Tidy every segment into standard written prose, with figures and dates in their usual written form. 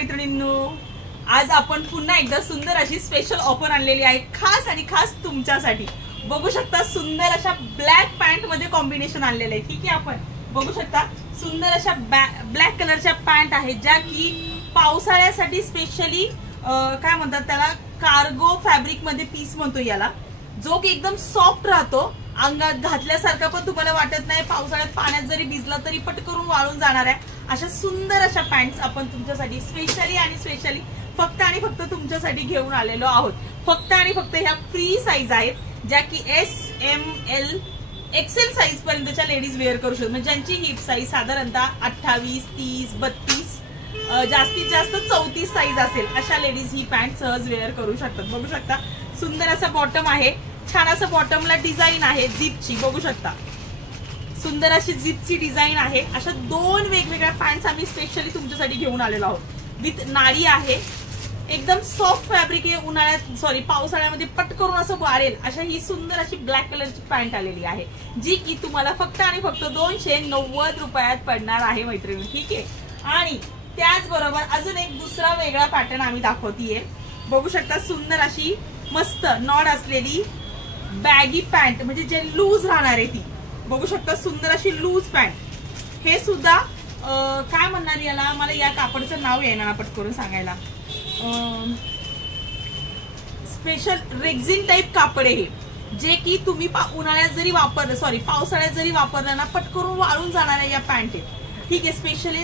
मैत्रिणींनो, आज आपण पुन्हा एकदा सुंदर अशी स्पेशल ऑफर आणलेली आहे, खास आणि खास तुमच्यासाठी। बघू शकता सुंदर अशा ब्लॅक पॅन्ट मध्ये कॉम्बिनेशन आणलेलं आहे। ठीक आहे, आपण बघू शकता सुंदर अशा ब्लॅक कलरच्या पॅन्ट आहेत, ज्या की पावसाळ्यासाठी स्पेशली काय म्हणतात त्याला, कार्गो फॅब्रिक मध्ये पीस म्हणतो याला, जो की एकदम सॉफ्ट राहतो, अंगात घातल्यासारखा पण तुम्हाला वाटत नाही, पावसाळ्यात पाण्यात जरी भिजला तरी पटकरून वाळून जाणार आहे। अशा सुंदर अशा पॅन्ट्स आपण तुमच्यासाठी स्पेशली फक्त आणि फक्त तुमच्यासाठी घेऊन आलेलो आहोत। फक्त आणि फक्त ह्या फ्री साईज आहेत, ज्या की S M L XL size पर्यंतच्या लेडीज वेअर करू शकतात। म्हणजे ज्यांची हिप साईज साधारणतः 28, 30, 32, जास्तीत जास्त 34 साईज असेल, अशा लेडीज ही पॅन्ट सहज वेअर करू शकतात। बघू शकता सुंदर असा बॉटम आहे, छान असं बॉटमला डिझाईन आहे जिपची, बघू शकता सुंदर अशी जिपची डिझाईन आहे। अशा दोन वेगवेगळ्या पॅन्ट्स आम्ही स्पेशली तुमच्यासाठी घेऊन आलेलो आहोत। विथ नाडी आहे, एकदम सॉफ्ट फॅब्रिक आहे, उन्हाळ्यात पावसाळ्यामध्ये पटकरून असं वाळेल अशा ही सुंदर अशी ब्लॅक कलरची पॅन्ट आलेली आहे, जी की तुम्हाला फक्त आणि फक्त 290 रुपयात पडणार आहे मैत्रिणी। ठीक आहे, आणि त्याचबरोबर अजून एक दुसरा वेगळा पॅटर्न आम्ही दाखवतीये। बघू शकता सुंदर अशी मस्त नॉड असलेली बॅगी पॅन्ट, म्हणजे जे लूज राहणार आहे ती, बघू शकता सुंदर अशी लूज पॅन्ट। हे सुद्धा काय म्हणणार याला, मला या कापडचं नाव येणार ना पटकरून सांगायला, स्पेशल रेक्झिन टाइप कापड आहे, जे की तुम्ही उन्हाळ्यात जरी वापरलं, पावसाळ्यात जरी वापरलं ना, पटकरून वाळून जाणाऱ्या या पॅन्ट आहेत। ठीक आहे,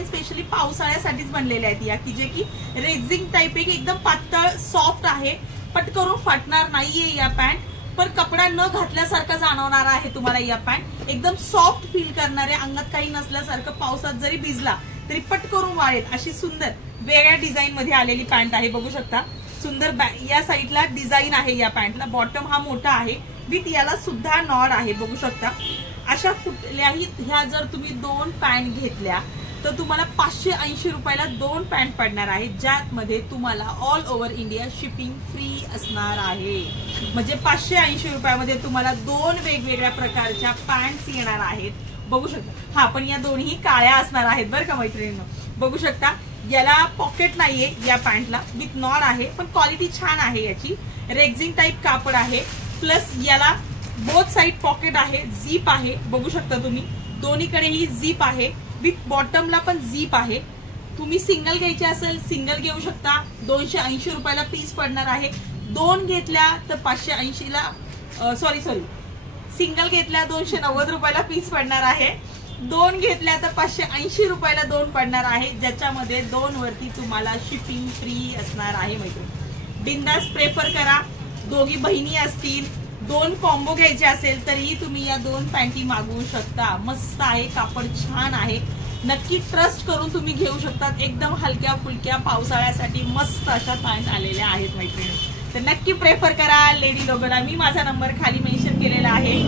स्पेशली पावसाळ्यासाठीच बनलेल्या आहेत या, की जे की रेक्झिन टाइप आहे, एकदम पातळ सॉफ्ट आहे, पटकरून फाटणार नाहीये या पॅन्ट, पण कपडा न घातल्यासारखा जाणवणार आहे तुम्हाला या पॅन्ट। एकदम सॉफ्ट फील करणारे, अंगात काही नसल्यासारखं, पावसात जरी भिजला तरी पटकरून वाळेल अशी सुंदर वेगळ्या डिझाईन मध्ये आलेली पॅन्ट आहे। बघू शकता सुंदर या साईडला डिझाईन आहे या पॅन्टला, बॉटम हा मोठा आहे, विथ याला सुद्धा नॉड आहे। बघू शकता अशा कुठल्याही ह्या जर तुम्ही दोन पॅन्ट घेतल्या तर तुम्हाला 580 रुपयाला दोन पॅन्ट पडणार आहे, ज्यामध्ये तुम्हाला all over India shipping free असणार आहे। म्हणजे 580 रुपयामध्ये तुम्हाला दोन वेगवेगळ्या प्रकारच्या पॅन्ट्स येणार आहेत। बघू शकता, हा पण या दोन्ही काळ्या असणार आहेत बरं का मैत्रिणींनो। बघू शकता याला पॉकेट नाहीये या पॅन्टला, विथ नॉड आहे, पण क्वालिटी छान आहे याची, रेक्झिन टाइप कापड आहे, प्लस याला बोथ साइड पॉकेट आहे, झीप आहे। बघू शकता तुम्ही दोन्हीकडे ही झीप आहे, विथ बॉटमला पण झीप आहे। तुम्ही सिंगल घ्यायचे असेल सिंगल घेऊ शकता, 280 रुपयाला पीस पडणार आहे। दोन घेतल्या तर 580 ला, सिंगल घेतल्या 290 रुपयाला पीस पडणार आहे, दोन घेतल्या तर 580 रुपयाला दोन पडणार आहे, ज्याच्यामध्ये दोन वरती तुम्हाला शिपिंग फ्री असणार आहे मैत्रिणी। बिंदास प्रेफर करा, दोघी बहिणी असतील, दोन कॉम्बो घ्यायचे असेल तरीही तुम्ही या दोन पॅन्टी मागवू शकता। मस्त आहे, कापड छान आहे, नक्की ट्रस्ट करून तुम्ही घेऊ शकता। एकदम हलक्या फुलक्या पावसाळ्यासाठी मस्त अशा पॅन्ट आलेल्या आहेत मैत्रिणी, तर नक्की प्रेफर करा लेडी लोकांना। मी माझा नंबर खाली मेन्शन केलेला आहे,